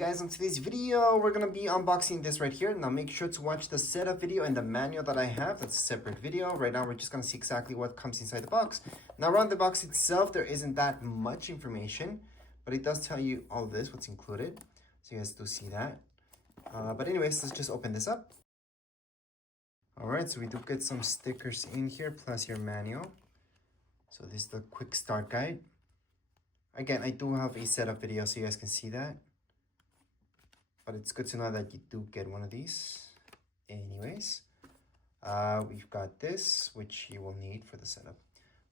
guys, in today's video, we're going to be unboxing this right here. Now make sure to watch the setup video and the manual that I have. That's a separate video. Right now, we're just going to see exactly what comes inside the box. Now around the box itself, there isn't that much information, but it does tell you all this, what's included. So you guys do see that. But anyways, let's just open this up. All right, so we do get some stickers in here, plus your manual. So this is the quick start guide. Again, I do have a setup video so you guys can see that. But it's good to know that you do get one of these. Anyways, we've got this, which you will need for the setup.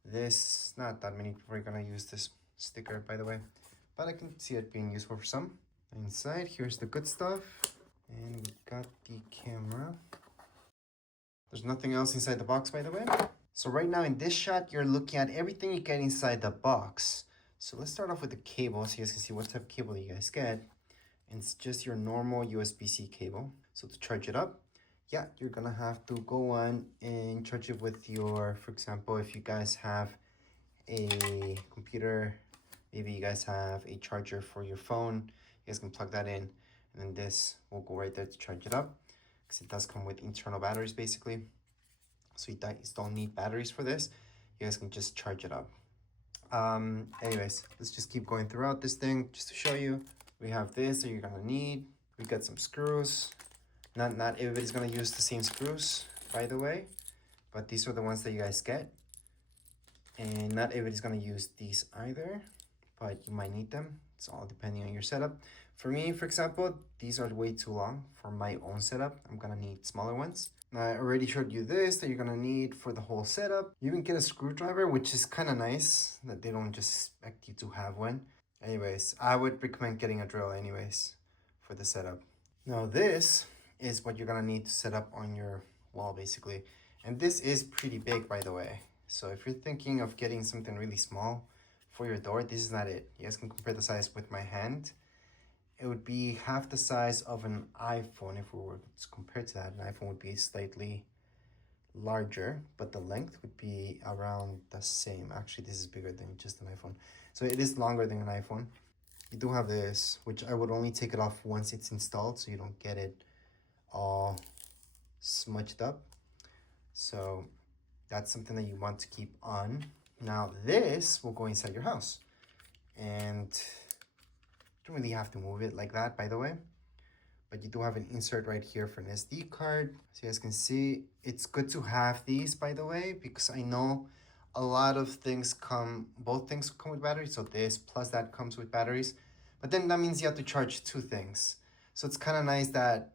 This, not that many people are gonna use this sticker, by the way, but I can see it being useful for some. Inside, here's the good stuff. And we got the camera. There's nothing else inside the box, by the way. So right now in this shot, you're looking at everything you get inside the box. So let's start off with the cable so you guys can see what type of cable you guys get. And it's just your normal USB-C cable. So to charge it up, yeah, you're gonna have to go on and charge it with your, for example, if you guys have a computer, maybe you guys have a charger for your phone, you guys can plug that in, and then this will go right there to charge it up, because it does come with internal batteries basically. So you guys don't need batteries for this. You guys can just charge it up. Anyways, let's just keep going throughout this thing just to show you. We have this that you're gonna need. We got some screws. Not everybody's gonna use the same screws, by the way, but these are the ones that you guys get. And not everybody's gonna use these either, but you might need them. It's all depending on your setup. For me, for example, these are way too long for my own setup. I'm gonna need smaller ones. Now, I already showed you this that you're gonna need for the whole setup. You even get a screwdriver, which is kind of nice that they don't just expect you to have one. Anyways, I would recommend getting a drill anyways for the setup. Now this is what you're gonna need to set up on your wall basically. And this is pretty big, by the way. So if you're thinking of getting something really small for your door, this is not it. You guys can compare the size with my hand. It would be half the size of an iPhone. If we were to compare to that, an iPhone would be slightly larger, but the length would be around the same. Actually, this is bigger than just an iPhone. So it is longer than an iPhone. You do have this, which I would only take it off once it's installed so you don't get it all smudged up. So that's something that you want to keep on. Now this will go inside your house. And you don't really have to move it like that, by the way. But you do have an insert right here for an SD card. So you guys can see, it's good to have these, by the way, because I know a lot of things both things come with batteries. So this plus that comes with batteries. But then that means you have to charge two things. So it's kind of nice that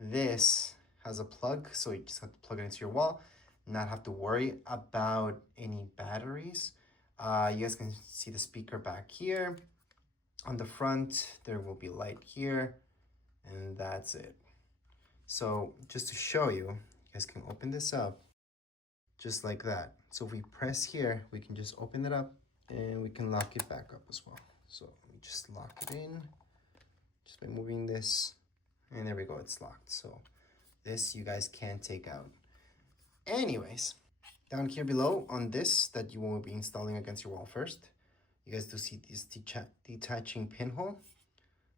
this has a plug. So you just have to plug it into your wall, not have to worry about any batteries. You guys can see the speaker back here. On the front, there will be light here. And that's it. So just to show you, you guys can open this up just like that. So if we press here, we can just open it up and we can lock it back up as well. So we just lock it in just by moving this, and there we go, it's locked. So this you guys can take out. Anyways, down here below on this that you will be installing against your wall first, you guys do see this detaching pinhole.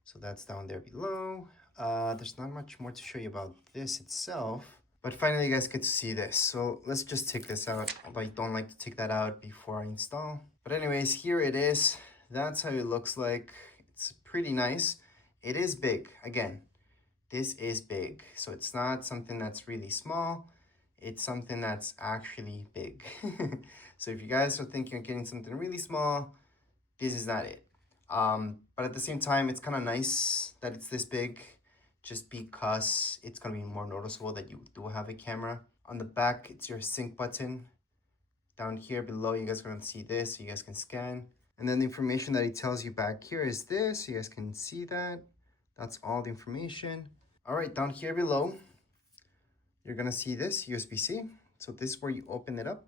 So that's down there below. There's not much more to show you about this itself, but finally you guys get to see this. So let's just take this out, although I don't like to take that out before I install. But anyways, here it is. That's how it looks like. It's pretty nice. It is big. Again, this is big. So it's not something that's really small. It's something that's actually big. So if you guys are thinking of getting something really small, this is not it. But at the same time, it's kind of nice that it's this big, just because it's going to be more noticeable that you do have a camera. On the back, it's your sync button. Down here below, you guys are going to see this, so you guys can scan. And then the information that it tells you back here is this, so you guys can see that. That's all the information. All right, down here below, you're going to see this USB-C. So this is where you open it up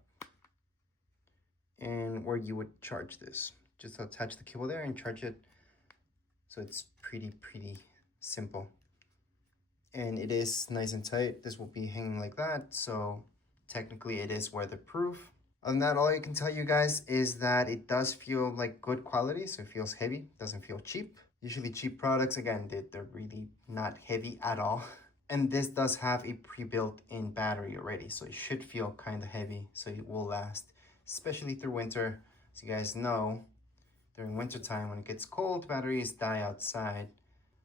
and where you would charge this. Just attach the cable there and charge it. So it's pretty simple. And it is nice and tight. This will be hanging like that. So technically it is weatherproof. Other than that, all I can tell you guys is that it does feel like good quality. So it feels heavy, doesn't feel cheap. Usually cheap products, again, they're really not heavy at all. And this does have a pre-built-in battery already, so it should feel kind of heavy, so it will last, especially through winter. As you guys know, during winter time, when it gets cold, batteries die outside.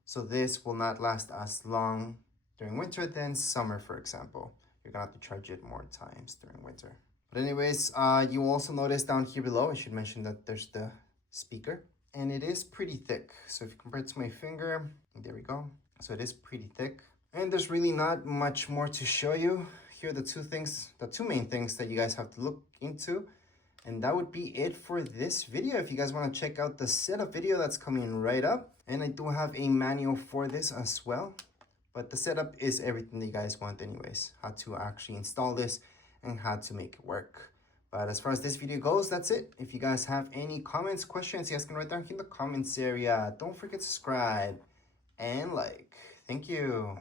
So this will not last as long during winter than summer, for example. You're gonna have to charge it more times during winter. But anyways, you also notice down here below, I should mention that there's the speaker. And it is pretty thick. So if you compare it to my finger, there we go. So it is pretty thick. And there's really not much more to show you. Here are the two main things that you guys have to look into. And that would be it for this video. If you guys want to check out the setup video, that's coming right up. And I do have a manual for this as well. But the setup is everything that you guys want anyways. How to actually install this and how to make it work. But as far as this video goes, that's it. If you guys have any comments, questions, you guys can write down here in the comments area. Don't forget to subscribe and like. Thank you.